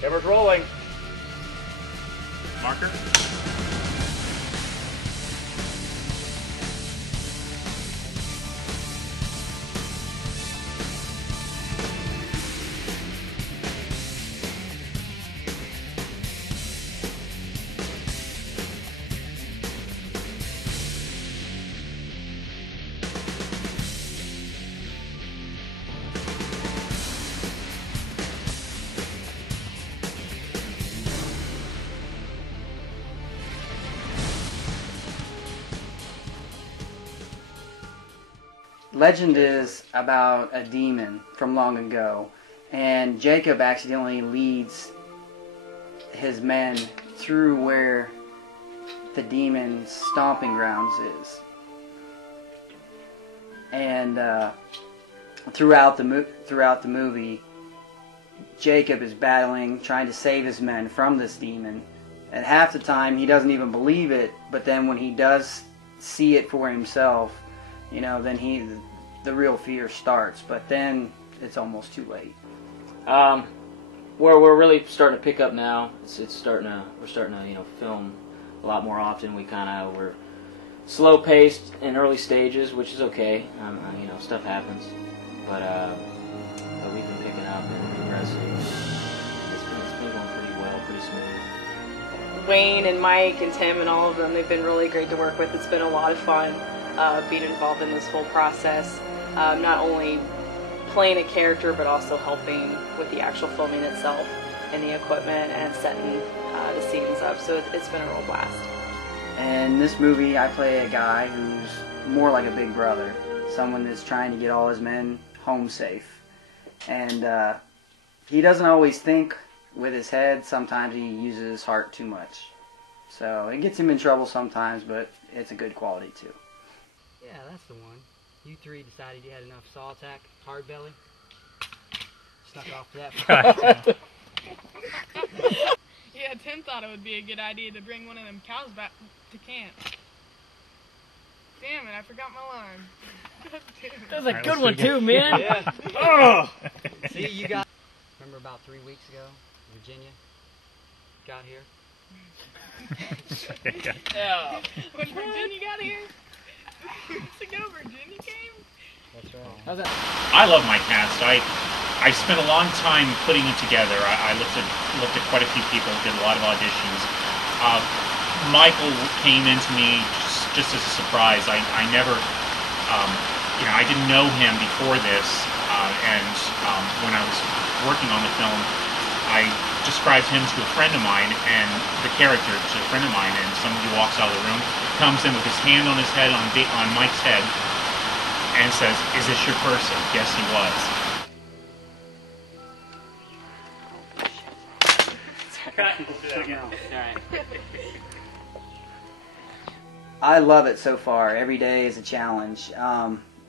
Camera's rolling. Marker. Legend is about a demon from long ago, and Jacob accidentally leads his men through where the demon's stomping grounds is. And throughout the movie, Jacob is battling, trying to save his men from this demon. And half the time he doesn't even believe it, but then when he does see it for himself, you know, then the real fear starts. But then it's almost too late. Where we're really starting to pick up now, we're starting to film a lot more often. We're slow paced in early stages, which is okay. Stuff happens, but we've been picking up and progressing. It's been going pretty well, pretty smooth. Wayne and Mike and Tim and all of them, they've been really great to work with. It's been a lot of fun being involved in this whole process, not only playing a character but also helping with the actual filming itself and the equipment and setting the scenes up. So it's been a real blast. And in this movie I play a guy who's more like a big brother, someone that's trying to get all his men home safe. And he doesn't always think with his head. Sometimes he uses his heart too much. So it gets him in trouble sometimes, but it's a good quality too. Yeah, that's the one. You three decided you had enough saw attack, hard belly. Snuck off to that. Yeah, Tim thought it would be a good idea to bring one of them cows back to camp. Damn it, I forgot my line. That was a good one too, man. Yeah. Oh! See, you got... Remember about 3 weeks ago, Virginia got here? Yeah. When Virginia got here? 2 weeks ago, Virginia came? That's right. How's that? I love my cast. I spent a long time putting it together. I looked at quite a few people, did a lot of auditions. Michael came into me just as a surprise. I never, I didn't know him before this, and when I was working on the film, I described him to a friend of mine, and the character to a friend of mine, and somebody walks out of the room, comes in with his hand on his head, on Mike's head, and says, "Is this your person?" Yes, he was. I love it so far. Every day is a challenge.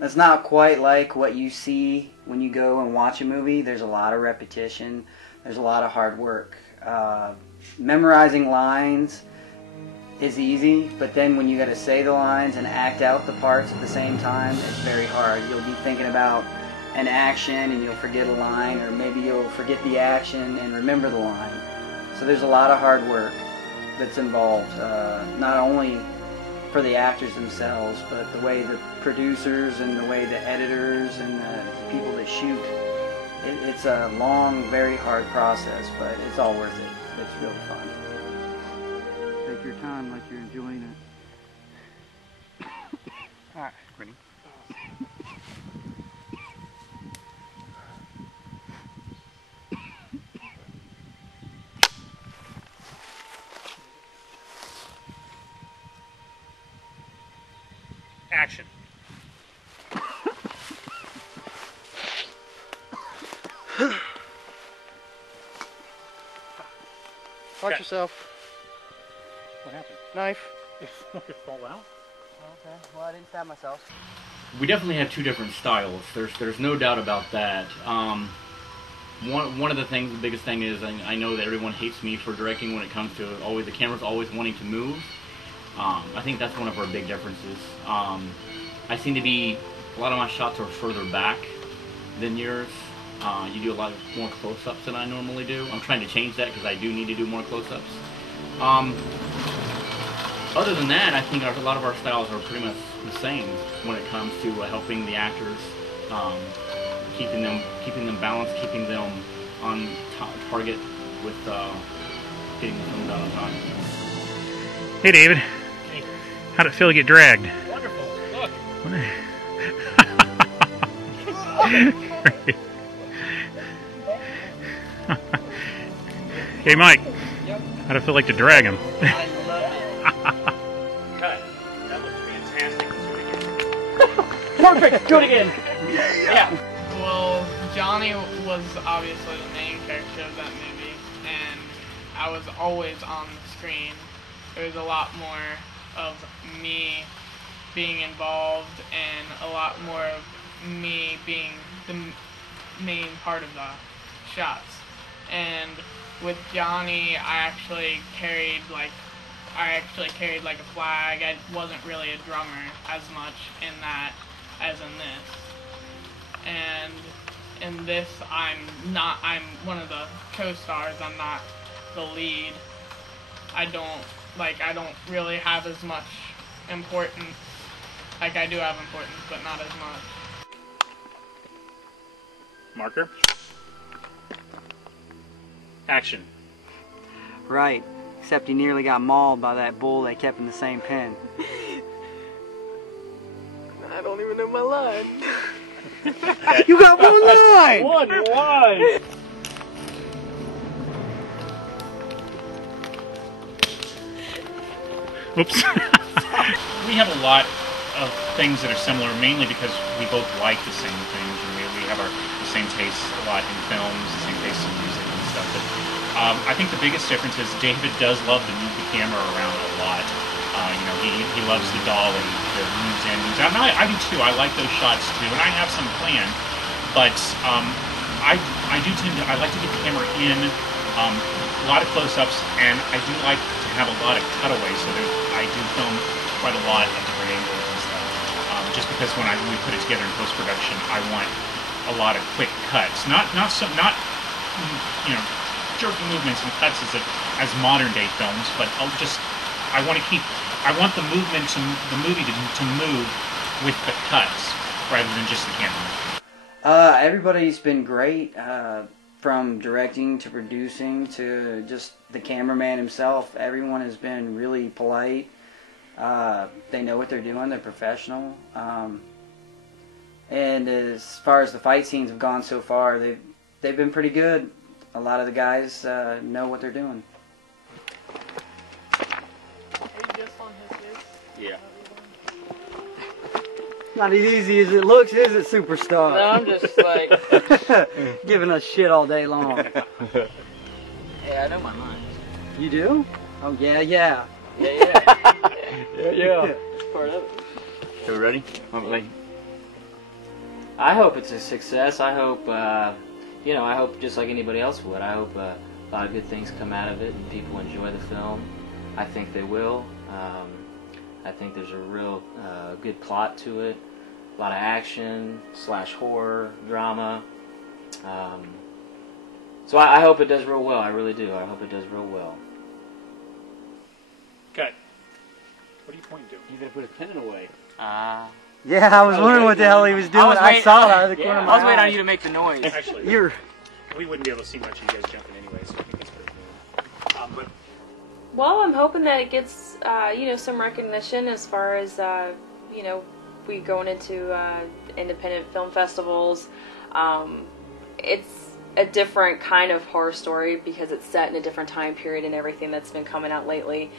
It's not quite like what you see when you go and watch a movie. There's a lot of repetition. There's a lot of hard work. Memorizing lines is easy, but then when you got to say the lines and act out the parts at the same time, it's very hard. You'll be thinking about an action and you'll forget a line, or maybe you'll forget the action and remember the line. So there's a lot of hard work that's involved, not only for the actors themselves, but the way the producers and the way the editors and the people that shoot. It's a long, very hard process, but it's all worth it. It's really fun. Take your time like you're enjoying it. All right, ready? Action. Watch yourself. What happened? Knife. It fall out? Okay, well I didn't stab myself. We definitely have two different styles. There's no doubt about that. One of the things, the biggest thing is I know that everyone hates me for directing when it comes to the camera's always wanting to move. I think that's one of our big differences. I seem to be, a lot of my shots are further back than yours. You do a lot more close-ups than I normally do. I'm trying to change that because I do need to do more close-ups. Other than that, I think a lot of our styles are pretty much the same when it comes to helping the actors, keeping them balanced, keeping them on target with getting the film done on time. Hey, David. Hey. How'd it feel to get dragged? Wonderful. Look. Hey, Mike. Yep. How'd it feel like to drag him? I love it. Cut. That looks fantastic. Perfect. Do it again. Yeah. Well, Johnny was obviously the main character of that movie, and I was always on the screen. There was a lot more of me being involved and a lot more of me being the main part of the shots. And with Johnny, I actually carried like a flag. I wasn't really a drummer as much in that as in this. And in this, I'm one of the co-stars. I'm not the lead. I don't really have as much importance. Like, I do have importance, but not as much. Marker. Action. Right. Except he nearly got mauled by that bull they kept in the same pen. I don't even know my line. You got one line! One line! Oops. We have a lot of things that are similar, mainly because we both like the same things, and we have the same tastes a lot in films, the same tastes in music and stuff. But I think the biggest difference is David does love to move the camera around a lot. He loves the dolly, the moves in, moves out. And I do too. I like those shots too, and I have some planned. But I like to get the camera in, a lot of close-ups, and I do like to have a lot of cutaways, so that I do film quite a lot at different angles and stuff. Just because when we put it together in post-production, I want a lot of quick cuts, not jerky movements and cuts as modern day films, but I want the movement the movie to move with the cuts rather than just the camera. Everybody's been great, from directing to producing to just the cameraman himself. Everyone has been really polite. They know what they're doing. They're professional. And as far as the fight scenes have gone so far, they've been pretty good. A lot of the guys know what they're doing. Are you just on his list? Yeah. Not as easy as it looks, is it, superstar? No, I'm just like, Giving us shit all day long. hey, I know my lines. You do? Oh, yeah, yeah. Yeah. It's part of it. So we ready? I hope it's a success. I hope, I hope just like anybody else would. I hope a lot of good things come out of it and people enjoy the film. I think they will. I think there's a real good plot to it. A lot of action / horror, drama. So I hope it does real well. I really do. I hope it does real well. Cut. What are you pointing to? You gotta put a pen away. Yeah, I was wondering what the hell he was doing. I saw it out of the corner of my eye. I was waiting on you to make the noise. Actually, we wouldn't be able to see much of you guys jumping anyway, so I think that's pretty cool. Well, I'm hoping that it gets, some recognition as far as, we going into independent film festivals. It's a different kind of horror story because it's set in a different time period, and everything that's been coming out lately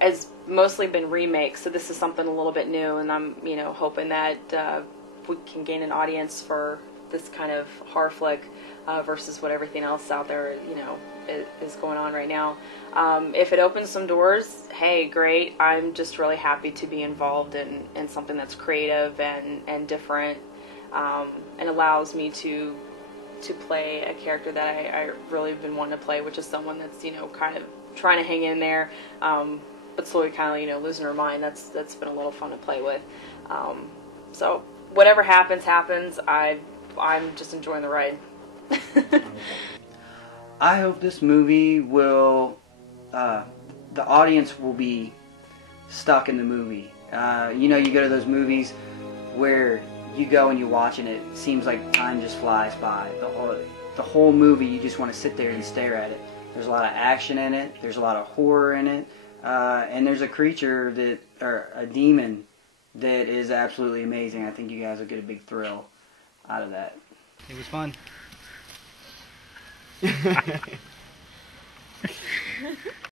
has mostly been remakes. So this is something a little bit new, and I'm, hoping that we can gain an audience for this kind of horror flick versus what everything else out there, is going on right now. If it opens some doors, hey, great. I'm just really happy to be involved in something that's creative and different, and allows me to play a character that I really have been wanting to play, which is someone that's, kind of trying to hang in there, but slowly kind of, losing her mind. That's been a little fun to play with. So whatever happens. I'm just enjoying the ride. I hope this movie will, the audience will be stuck in the movie. You know, you go to those movies where you go and you watch and it seems like time just flies by. The whole movie, you just want to sit there and stare at it. There's a lot of action in it. There's a lot of horror in it. And there's a creature or a demon that is absolutely amazing. I think you guys will get a big thrill out of that. It was fun.